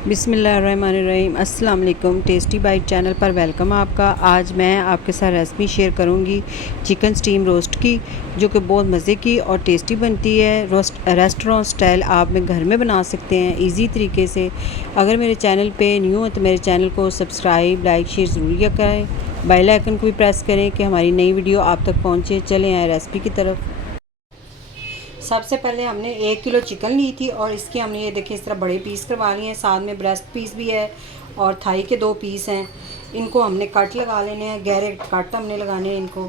बिस्मिल्लाहिर्रहमानिर्रहीम। अस्सलाम वालेकुम। टेस्टी बाइट चैनल पर वेलकम आपका। आज मैं आपके साथ रेसिपी शेयर करूंगी चिकन स्टीम रोस्ट की, जो कि बहुत मज़े की और टेस्टी बनती है। रेस्टोरेंट स्टाइल आप घर में बना सकते हैं इजी तरीके से। अगर मेरे चैनल पे न्यू है तो मेरे चैनल को सब्सक्राइब लाइक शेयर ज़रूर करें। बेल आइकन को भी प्रेस करें कि हमारी नई वीडियो आप तक पहुँचे। चलें आए रेसिपी की तरफ। सबसे पहले हमने 1 किलो चिकन ली थी और इसके हमने ये देखिए इस तरह बड़े पीस करवा लिए हैं। साथ में ब्रेस्ट पीस भी है और थाई के 2 पीस हैं। इनको हमने कट लगा लेने हैं, गहरे कट हमने लगाने हैं इनको।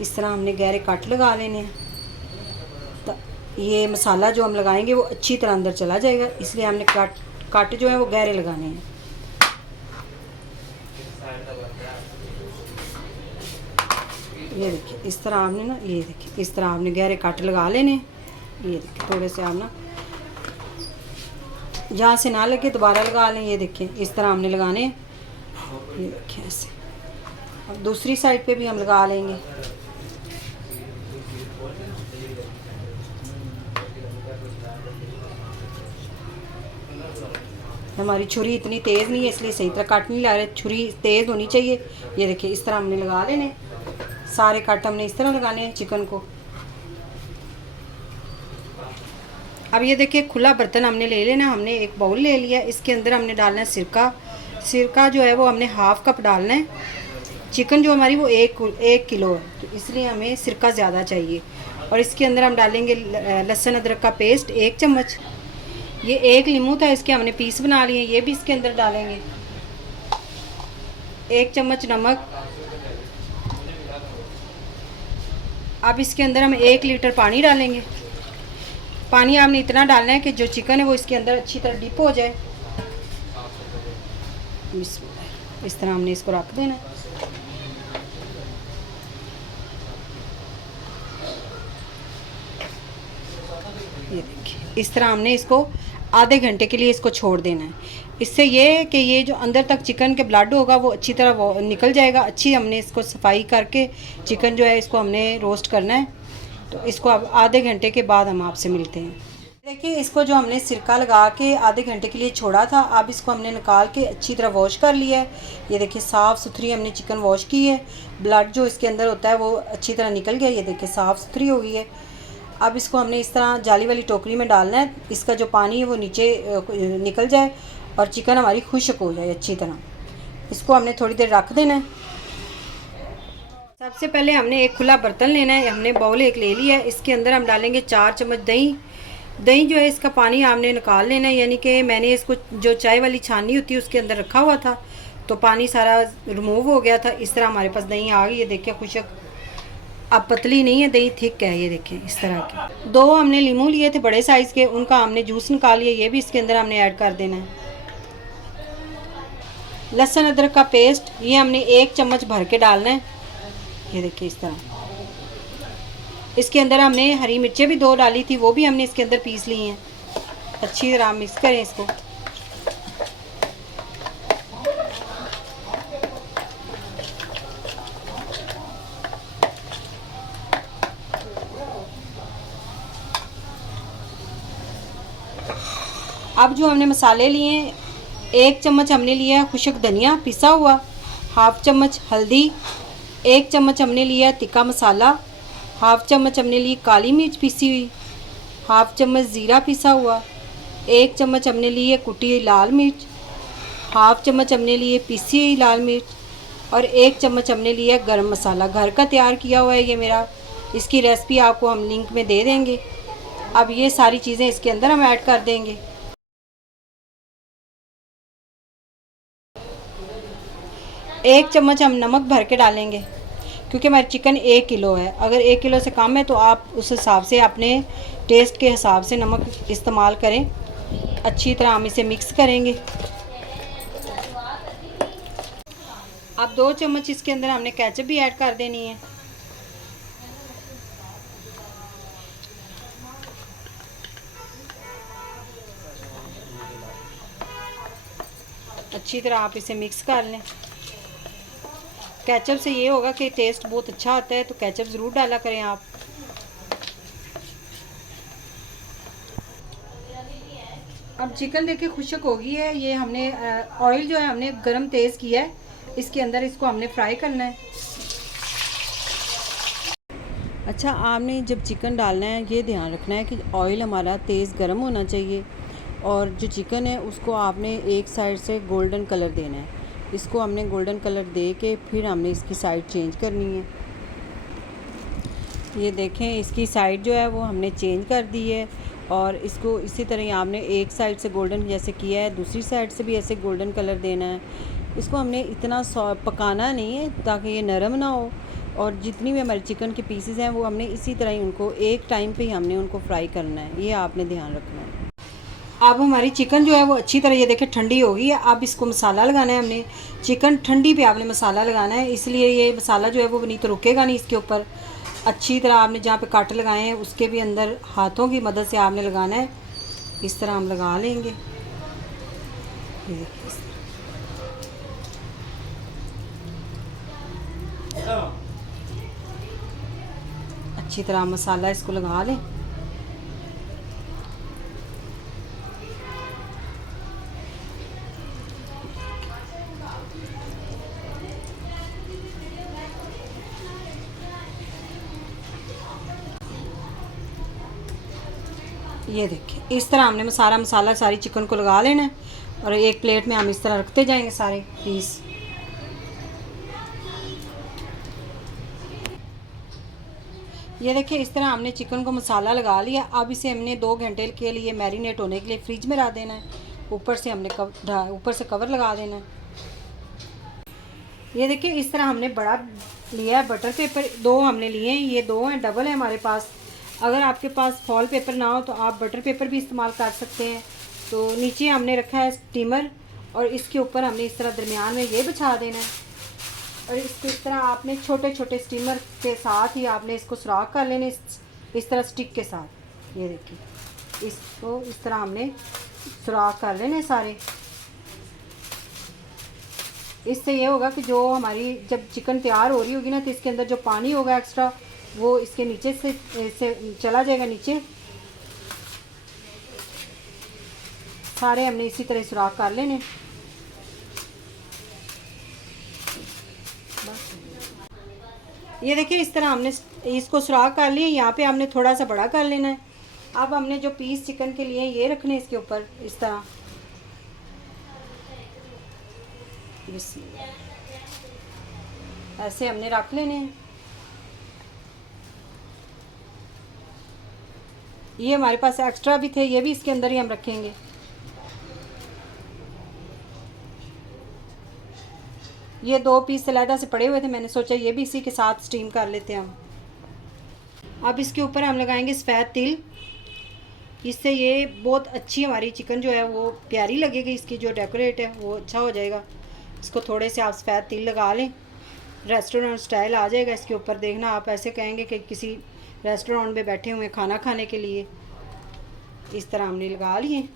इस तरह हमने गहरे कट लगा लेने हैं। तो ये मसाला जो हम लगाएंगे वो अच्छी तरह अंदर चला जाएगा, इसलिए हमने कट जो है वो गहरे लगाने हैं। ये देखिए इस तरह आपने ना, ये देखिए इस तरह आपने गहरे कट लगा लेने। ये देखिए थोड़े से आप ना जहाँ से ना लगे दोबारा लगा लें। ये देखिए इस तरह हमने लगाने। ये देखिए ऐसे। अब दूसरी साइड पे भी हम लगा लेंगे। हमारी छुरी इतनी तेज़ नहीं है इसलिए सही तरह कट नहीं ला रहे, छुरी तेज़ होनी चाहिए। ये देखिए इस तरह हमने लगा लेने। सारे कट हमने इस तरह लगाने हैं चिकन को। अब ये देखिए खुला बर्तन हमने ले लेना। हमने एक बाउल ले लिया, इसके अंदर हमने डालना है सिरका। सिरका जो है वो हमने हाफ़ कप डालना है। चिकन जो हमारी वो एक किलो है, तो इसलिए हमें सिरका ज़्यादा चाहिए। और इसके अंदर हम डालेंगे लहसुन अदरक का पेस्ट 1 चम्मच। ये 1 लीमू था, इसके हमने पीस बना लिए, ये भी इसके अंदर डालेंगे। 1 चम्मच नमक। अब इसके अंदर हम 1 लीटर पानी डालेंगे। पानी आपने इतना डालना है कि जो चिकन है वो इसके अंदर अच्छी तरह डिप हो जाए। इस तरह हमने इसको रख देना। ये देखिए इस तरह हमने इसको आधे घंटे के लिए इसको छोड़ देना है। इससे ये है कि ये जो अंदर तक चिकन के ब्लड होगा वो अच्छी तरह वो निकल जाएगा। अच्छी हमने इसको सफाई करके चिकन जो है इसको हमने रोस्ट करना है। तो इसको अब आधे घंटे के बाद हम आपसे मिलते हैं। देखिए इसको जो हमने सिरका लगा के आधे घंटे के लिए छोड़ा था, अब इसको हमने निकाल के अच्छी तरह वॉश कर लिया है। ये देखिए साफ़ सुथरी हमने चिकन वॉश की है। ब्लड जो इसके अंदर होता है वो अच्छी तरह निकल गया। ये देखिए साफ़ सुथरी हो गई है। अब इसको हमने इस तरह जाली वाली टोकरी में डालना है। इसका जो पानी है वो नीचे निकल जाए और चिकन हमारी खुश्क हो जाए अच्छी तरह। इसको हमने थोड़ी देर रख देना है। सबसे पहले हमने एक खुला बर्तन लेना है। हमने बाउल एक ले लिया है, इसके अंदर हम डालेंगे 4 चम्मच दही। दही जो है इसका पानी आपने निकाल लेना है, यानी कि मैंने इसको जो चाय वाली छाननी होती है उसके अंदर रखा हुआ था तो पानी सारा रिमूव हो गया था। इस तरह हमारे पास दही आ गई है। देखिए खुशक, अब पतली नहीं है, दही थिक है। ये देखिए इस तरह की। 2 हमने लीमू लिए थे बड़े साइज़ के, उनका हमने जूस निकाल लिया, ये भी इसके अंदर हमने ऐड कर देना है। लहसुन अदरक का पेस्ट ये हमने 1 चम्मच भर के डालना है। ये देखिए इस तरह। इसके अंदर हमने हरी मिर्चें भी 2 डाली थी, वो भी हमने इसके अंदर पीस ली हैं। अच्छी तरह मिक्स करें इसको। अब जो हमने मसाले लिए हैं, 1 चम्मच हमने लिया खुश्क धनिया पिसा हुआ, हाफ़ चम्मच हल्दी, 1 चम्मच हमने लिया तिक्का मसाला, हाफ़ चम्मच हमने ली काली मिर्च पीसी हुई, हाफ़ चम्मच ज़ीरा पिसा हुआ, 1 चम्मच हमने ली है कुटी लाल मिर्च, हाफ़ चम्मच हमने लिए पीसी हुई लाल मिर्च और 1 चम्मच हमने लिया गरम मसाला। घर का तैयार किया हुआ है ये मेरा। इसकी रेसिपी आपको हम लिंक में दे देंगे। अब ये सारी चीज़ें इसके अंदर हम ऐड कर देंगे। 1 चम्मच हम नमक भर के डालेंगे, क्योंकि हमारी चिकन 1 किलो है। अगर 1 किलो से कम है तो आप उस हिसाब से अपने टेस्ट के हिसाब से नमक इस्तेमाल करें। अच्छी तरह हम इसे मिक्स करेंगे। अब 2 चम्मच इसके अंदर हमने केचप भी ऐड कर देनी है। अच्छी तरह आप इसे मिक्स कर लें। केचप से ये होगा कि टेस्ट बहुत अच्छा आता है, तो केचप ज़रूर डाला करें आप। अब चिकन देखिए खुश्क हो गई है। ये हमने ऑयल जो है हमने गरम तेज़ किया है, इसके अंदर इसको हमने फ्राई करना है। अच्छा, आपने जब चिकन डालना है ये ध्यान रखना है कि ऑयल हमारा तेज़ गर्म होना चाहिए और जो चिकन है उसको आपने एक साइड से गोल्डन कलर देना है। इसको हमने गोल्डन कलर दे के फिर हमने इसकी साइड चेंज करनी है। ये देखें, इसकी साइड जो है वो हमने चेंज कर दी है और इसको इसी तरह ही आपने एक साइड से गोल्डन जैसे किया है, दूसरी साइड से भी ऐसे गोल्डन कलर देना है। इसको हमने इतना पकाना नहीं है ताकि ये नरम ना हो, और जितनी भी हमारे चिकन के पीसेस हैं वो हमने इसी तरह ही उनको एक टाइम पे ही हमने उनको फ्राई करना है। ये आपने ध्यान रखना है। अब हमारी चिकन जो है वो अच्छी तरह ये देखें ठंडी हो गई है। अब इसको मसाला लगाना है हमने। चिकन ठंडी पे आपने मसाला लगाना है, इसलिए ये मसाला जो है वो नहीं तो रुकेगा नहीं इसके ऊपर। अच्छी तरह आपने जहाँ पे कट लगाए हैं उसके भी अंदर हाथों की मदद से आपने लगाना है। इस तरह हम लगा लेंगे। ये देखिए अच्छी तरह मसाला इसको लगा लें। ये देखिए इस तरह हमने सारा मसाला सारी चिकन को लगा लेना है और एक प्लेट में हम इस तरह रखते जाएंगे सारे पीस। ये देखिए इस तरह हमने चिकन को मसाला लगा लिया। अब इसे हमने 2 घंटे के लिए मैरिनेट होने के लिए फ्रिज में रख देना है। ऊपर से हमने ऊपर से कवर लगा देना है। ये देखिए इस तरह हमने बड़ा लिया है बटर पेपर, 2 हमने लिए हैं। ये 2 हैं, डबल है हमारे पास। अगर आपके पास फॉल पेपर ना हो तो आप बटर पेपर भी इस्तेमाल कर सकते हैं। तो नीचे हमने रखा है स्टीमर और इसके ऊपर हमने इस तरह दरमियान में ये बिछा देना है और इसको इस तरह आपने छोटे छोटे स्टीमर के साथ ही आपने इसको सुराख कर लेने इस तरह स्टिक के साथ। ये देखिए इसको इस तरह हमने सुराख कर लेने सारे। इससे ये होगा कि जो हमारी जब चिकन तैयार हो रही होगी ना तो इसके अंदर जो पानी होगा एक्स्ट्रा वो इसके नीचे से चला जाएगा नीचे। सारे हमने इसी तरह सुराख कर लेने। ये देखिए इस तरह हमने इसको सुराख कर लिया। यहाँ पे हमने थोड़ा सा बड़ा कर लेना है। अब हमने जो पीस चिकन के लिए ये रखने इसके ऊपर इस तरह। ऐसे हमने रख लेने हैं। ये हमारे पास एक्स्ट्रा भी थे, ये भी इसके अंदर ही हम रखेंगे। ये 2 पीस सलादा से पड़े हुए थे, मैंने सोचा ये भी इसी के साथ स्टीम कर लेते हैं हम। अब इसके ऊपर हम लगाएंगे सफ़ेद तिल। इससे ये बहुत अच्छी हमारी चिकन जो है वो प्यारी लगेगी। इसकी जो डेकोरेट है वो अच्छा हो जाएगा। इसको थोड़े से आप सफ़ेद तिल लगा लें, रेस्टोरेंट स्टाइल आ जाएगा इसके ऊपर। देखना आप ऐसे कहेंगे कि किसी रेस्टोरेंट में बैठे हुए खाना खाने के लिए। इस तरह हमने लगा लिए।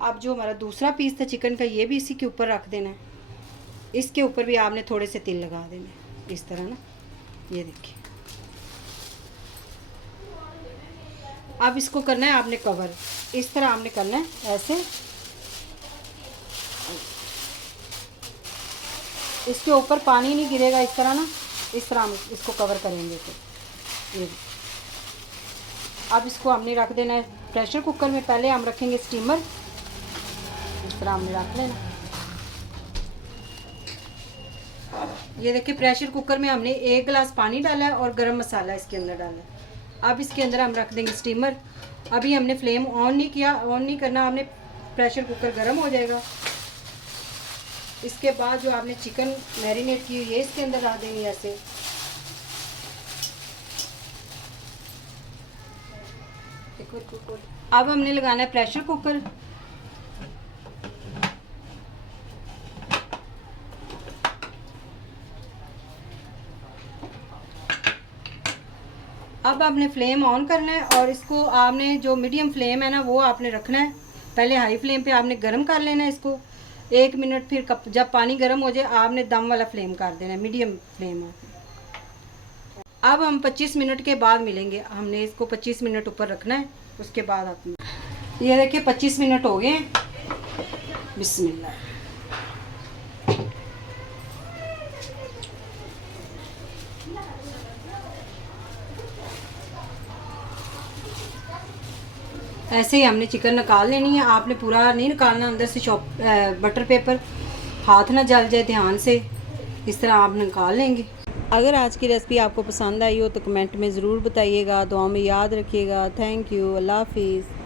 अब जो हमारा दूसरा पीस था चिकन का ये भी इसी के ऊपर रख देना है। इसके ऊपर भी आपने थोड़े से तिल लगा देने इस तरह ना। ये देखिए अब इसको करना है आपने कवर। इस तरह आपने करना है ऐसे। इसके ऊपर पानी नहीं गिरेगा इस तरह ना। इस तरह हम इसको कवर करेंगे तो ये। अब इसको हमने रख देना है प्रेशर कुकर में। पहले हम रखेंगे स्टीमर। इस तरह हमने रख लेना। ये देखिए प्रेशर कुकर में हमने 1 गिलास पानी डाला है और गरम मसाला इसके अंदर डाला है। अब इसके अंदर हम रख देंगे स्टीमर। अभी हमने फ्लेम ऑन नहीं किया, ऑन नहीं करना हमने। प्रेशर कुकर गर्म हो जाएगा। इसके बाद जो आपने चिकन मैरिनेट की हुई है इसके अंदर डाल देंगे ऐसे। अब हमने लगाना है प्रेशर कुकर। अब आपने फ्लेम ऑन करना है और इसको आपने जो मीडियम फ्लेम है ना वो आपने रखना है। पहले हाई फ्लेम पे आपने गर्म कर लेना है इसको 1 मिनट। फिर जब पानी गर्म हो जाए आपने दम वाला फ्लेम कर देना है, मीडियम फ्लेम हो। अब हम 25 मिनट के बाद मिलेंगे। हमने इसको 25 मिनट ऊपर रखना है। उसके बाद आप ये देखिए 25 मिनट हो गए हैं। बिस्मिल्लाह। ऐसे ही हमने चिकन निकाल लेनी है। आपने पूरा नहीं निकालना, अंदर से बटर पेपर, हाथ ना जल जाए ध्यान से, इस तरह आप निकाल लेंगे। अगर आज की रेसिपी आपको पसंद आई हो तो कमेंट में ज़रूर बताइएगा। दुआ में याद रखिएगा। Thank you. अल्लाह हाफिज़।